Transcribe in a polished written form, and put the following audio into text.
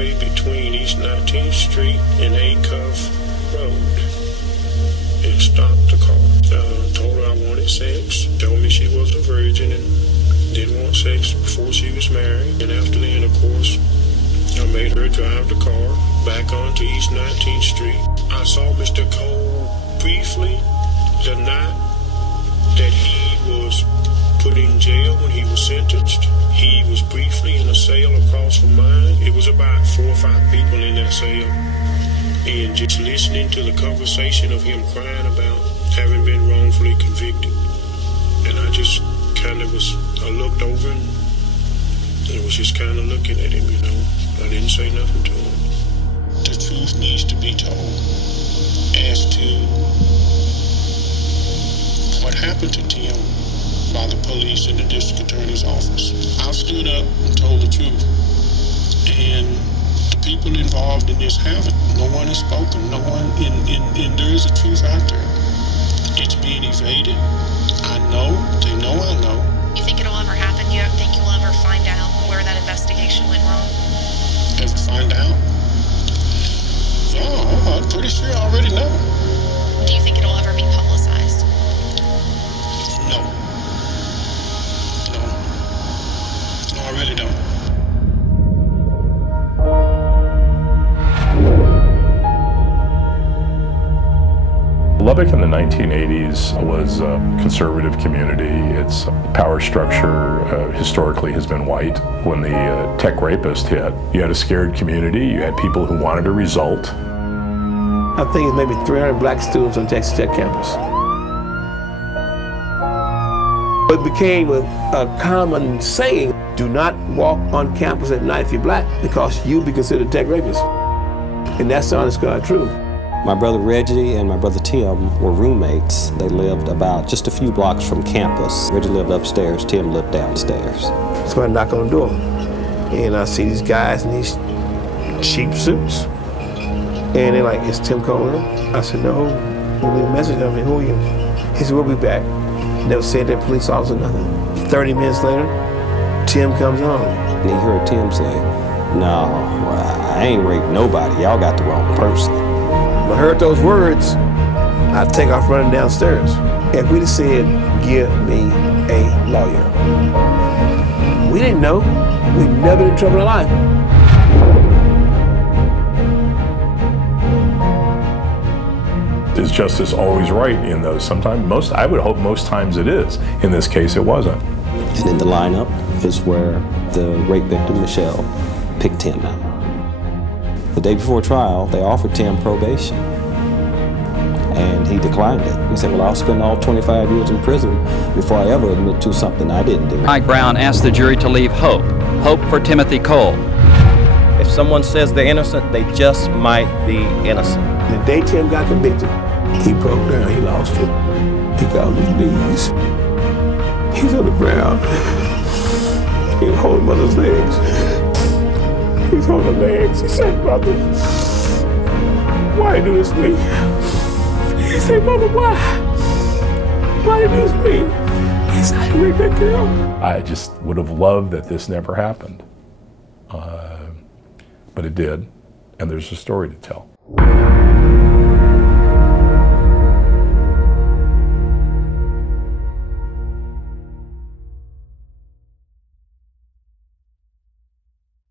halfway between East 19th Street and Acuff Road and stopped the car. Told her I wanted sex, told me she was a virgin and didn't want sex before she was married. And after then, of course, I made her drive the car back onto East 19th Street. I saw Mr. Cole briefly the night that he was put in jail when he was sentenced. He was briefly in a cell across from mine. It was about 4 or 5 people in that cell. And just listening to the conversation of him crying about having been wrongfully convicted. And I just kind of I looked over and I was just kind of looking at him, you know. I didn't say nothing to him. The truth needs to be told as to what happened to Tim by the police in the district attorney's office. I stood up and told the truth. And the people involved in this haven't. No one has spoken. No one, and there is a truth out there. It's being evaded. I know. They know I know. You think it'll ever happen? You don't think you'll ever find out where that investigation went wrong? Ever find out? Oh, I'm pretty sure I already know. Do you think it'll ever be publicized? No. No, I really don't. Lubbock in the 1980s was a conservative community. Its power structure historically has been white. When the tech rapist hit, you had a scared community, you had people who wanted a result. I think it's maybe 300 black students on Texas Tech campus. It became a common saying, do not walk on campus at night if you're black because you'll be considered a tech rapist. And that's honest God true. My brother Reggie and my brother Tim were roommates. They lived about just a few blocks from campus. Reggie lived upstairs, Tim lived downstairs. So I knock on the door, and I see these guys in these cheap suits. And they're like, is Tim calling? I said, no. You leave a message. I mean, who are you? He said, we'll be back. Never said that police officer, nothing. 30 minutes later, Tim comes home. And he heard Tim say, no, I ain't raped nobody. Y'all got the wrong person. When I heard those words, I'd take off running downstairs. And we'd have said, give me a lawyer. We didn't know. We'd never been in trouble in our life. Is justice always right in those? Sometimes, I would hope most times it is. In this case, it wasn't. And in the lineup is where the rape victim, Michelle, picked Tim out. The day before trial, they offered Tim probation, and he declined it. He said, well, I'll spend all 25 years in prison before I ever admit to something I didn't do. Mike Brown asked the jury to leave hope for Timothy Cole. If someone says they're innocent, they just might be innocent. The day Tim got convicted, he broke down, he lost it. He got on his knees. He's on the ground. He's holding mother's legs. He's on the legs. He said, Mother, why you do this to me? He said, Mother, why? Why you do this to me? He said, I raped that girl. I just would have loved that this never happened. But it did, and there's a story to tell.